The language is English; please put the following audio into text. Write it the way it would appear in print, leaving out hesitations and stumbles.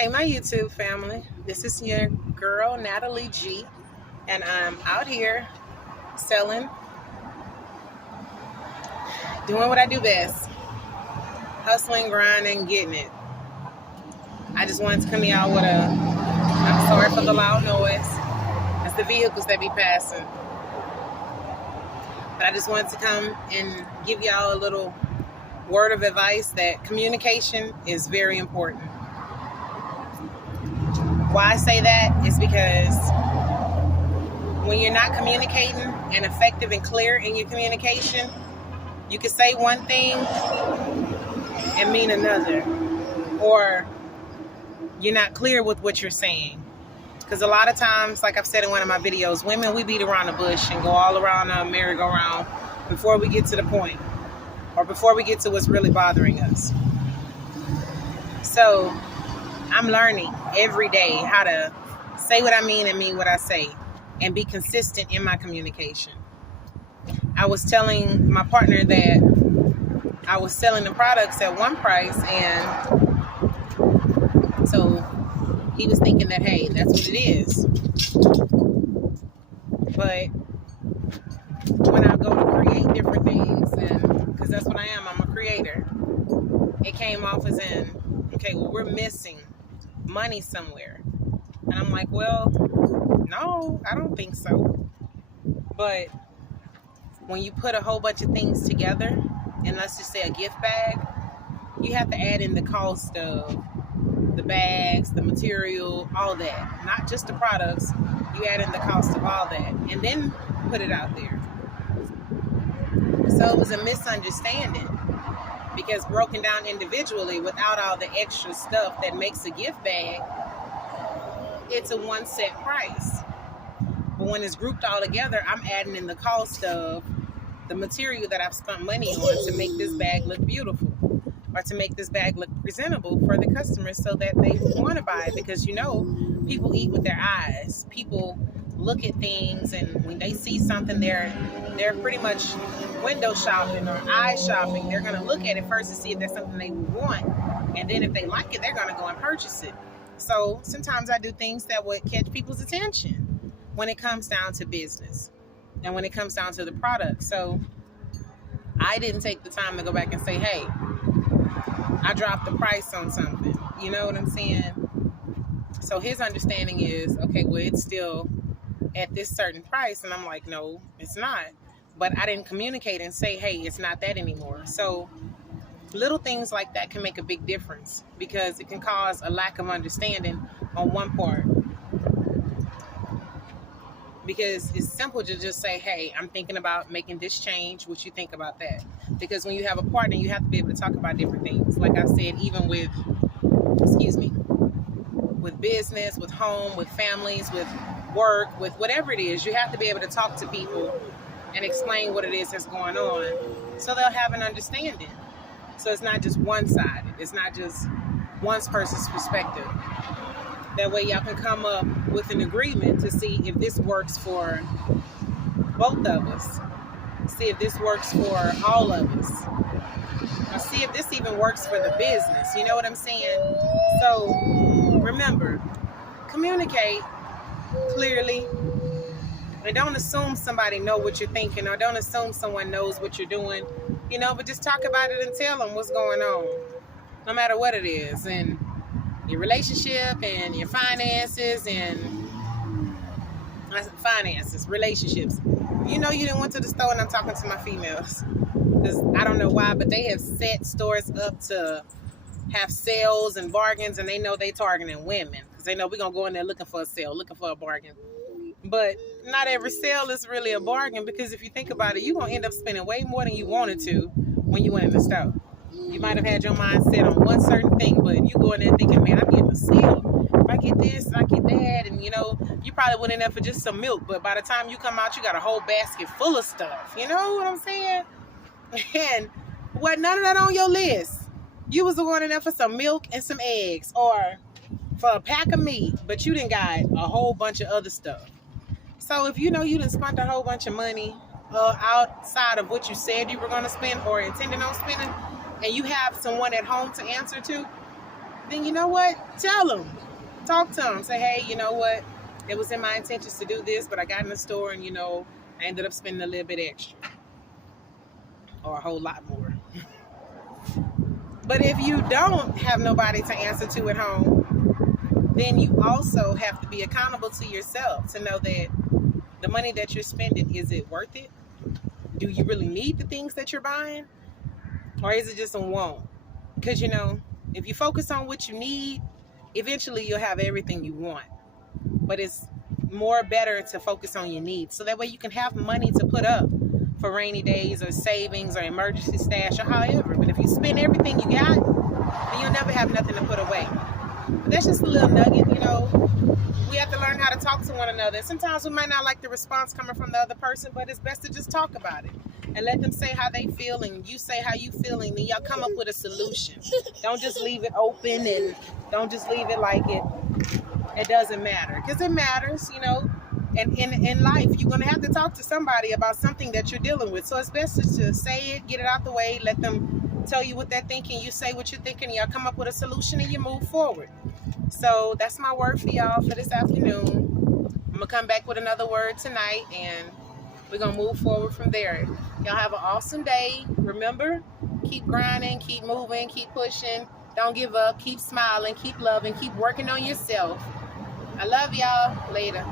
Hey, my YouTube family. This is your girl, Natalie G, and I'm out here selling, doing what I do best, hustling, grinding, getting it. I just wanted to come out with I'm sorry for the loud noise. It's the vehicles that be passing. But I just wanted to come and give y'all a little word of advice that communication is very important. Why I say that is because when you're not communicating and effective and clear in your communication, you can say one thing and mean another, or you're not clear with what you're saying. Because a lot of times, like I've said in one of my videos, women, we beat around the bush and go all around the merry-go-round before we get to the point, or before we get to what's really bothering us. So I'm learning every day how to say what I mean and mean what I say, and be consistent in my communication. I was telling my partner that I was selling the products at one price, and so he was thinking that, hey, that's what it is. But when I go to create different things, and because that's what I am, I'm a creator, it came off as in, okay, well, we're missing money somewhere. And I'm like, well, no, I don't think so. But when you put a whole bunch of things together, and let's just say a gift bag, you have to add in the cost of the bags, the material, all that. Not just the products. You add in the cost of all that, and then put it out there. So it was a misunderstanding, because broken down individually without all the extra stuff that makes a gift bag, it's a one set price. But when it's grouped all together, I'm adding in the cost of the material that I've spent money on to make this bag look beautiful, or to make this bag look presentable for the customers so that they want to buy it. Because people eat with their eyes. People look at things, and when they see something, they're pretty much window shopping or eye shopping. They're going to look at it first to see if there's something they want, and then if they like it, they're going to go and purchase it. So sometimes I do things that would catch people's attention when it comes down to business and when it comes down to the product. So I didn't take the time to go back and say, hey, I dropped the price on something. You know what I'm saying? So his understanding is, okay, well, it's still at this certain price. And I'm like, no, it's not. But I didn't communicate and say, hey, it's not that anymore. So little things like that can make a big difference, because it can cause a lack of understanding on one part. Because it's simple to just say, hey, I'm thinking about making this change. What you think about that? Because when you have a partner, you have to be able to talk about different things. Like I said, even with business, with home, with families, with work, with whatever it is, you have to be able to talk to people and explain what it is that's going on, so they'll have an understanding. So it's not just one-sided. It's not just one person's perspective. That way y'all can come up with an agreement to see if this works for both of us. See if this works for all of us. Or see if this even works for the business. You know what I'm saying? So remember, communicate clearly. And don't assume somebody knows what you're thinking, or don't assume someone knows what you're doing. But just talk about it and tell them what's going on, no matter what it is, and your relationship and your finances relationships. You didn't went to the store, and I'm talking to my females, because I don't know why, but they have set stores up to have sales and bargains, and they know they targeting women, because they know we're going to go in there looking for a sale, looking for a bargain. But not every sale is really a bargain, because if you think about it, you're going to end up spending way more than you wanted to when you went in the store. You might have had your mind set on one certain thing, but you go in there thinking, man, I'm getting a sale. If I get this and I get that, and you probably went in there for just some milk, but by the time you come out, you got a whole basket full of stuff. You know what I'm saying? And none of that on your list. You was going in there for some milk and some eggs, or for a pack of meat, but you done got a whole bunch of other stuff. So if you done spent a whole bunch of money outside of what you said you were going to spend or intended on spending, and you have someone at home to answer to, then you know what? Tell them. Talk to them. Say, hey, you know what? It was in my intentions to do this, but I got in the store and, I ended up spending a little bit extra. Or a whole lot more. But if you don't have nobody to answer to at home, then you also have to be accountable to yourself to know that the money that you're spending, is it worth it? Do you really need the things that you're buying? Or is it just a want? Because, if you focus on what you need, eventually you'll have everything you want. But it's better to focus on your needs. So that way you can have money to put up for rainy days or savings or emergency stash or however. But if you spend everything you got, then you'll never have nothing to put away. But that's just a little nugget, We have to learn how to talk to one another. Sometimes we might not like the response coming from the other person, but it's best to just talk about it and let them say how they feel and you say how you feel, and then y'all come up with a solution. Don't just leave it open and don't just leave it like it doesn't matter, because it matters, And in life, you're going to have to talk to somebody about something that you're dealing with. So it's best to say it, get it out the way, let them tell you what they're thinking, you say what you're thinking, y'all come up with a solution and you move forward. So that's my word for y'all for this afternoon. I'm going to come back with another word tonight, and we're going to move forward from there. Y'all have an awesome day. Remember, keep grinding, keep moving, keep pushing. Don't give up. Keep smiling, keep loving, keep working on yourself. I love y'all. Later.